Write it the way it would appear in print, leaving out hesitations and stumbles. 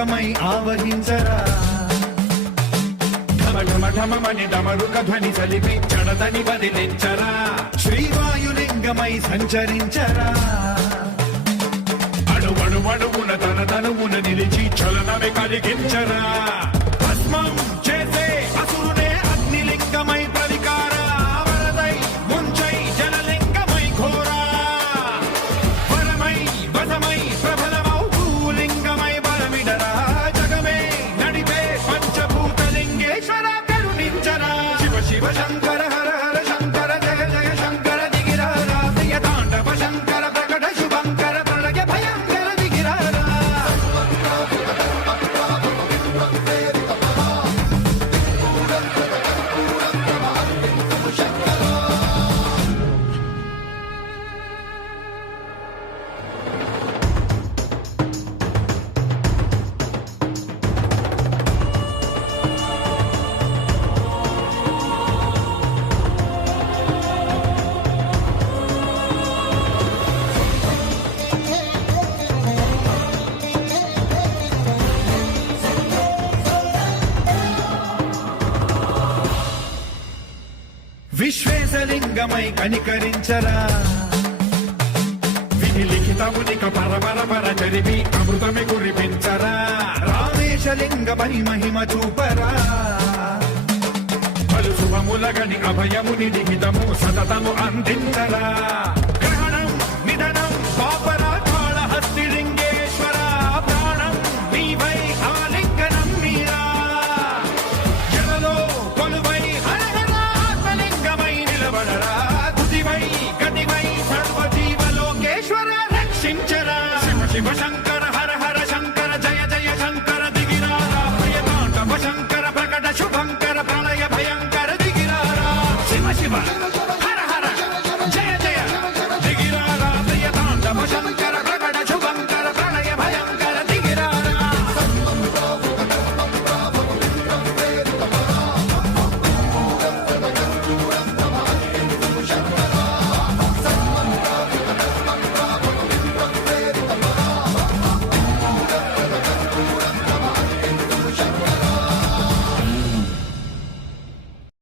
విశ్వేశలింగమై ఆవహించరా ఢమఢమని డమరుక ధ్వని సలిపి చడదని వదిలించరా శ్రీవాయులింగమై సంచరించరా అణువణువున తన తనువున నిలిచి చలనమే కలిగించరా భస్మం చేసే అసురునే అగ్నిలింగమై పరికారా వరదై ముంచై జలలింగమై ఘోరా వరమై వసమై ప్రబలమౌ భూలింగమై బలమిడరా జగమే నడిపే పంచభూతలింగేశ్వర కరుణించరా శివ శివ శంకర హర హర శంకర జయ జయ శంకర దిగిరారా ప్రియ తాండవ శంకర ప్రకట శుభంకర ప్రళయ భయంకర దిగిరారా విశ్వేశలింగమై కనికరించరా విధి లిఖితమునిక పరపర జరిపి అమృతమి కురిపించరా రామేశలింగమై మహిమ చూపరా పలు శుభములగని అభయముని లిఖితము సతతము అందించరా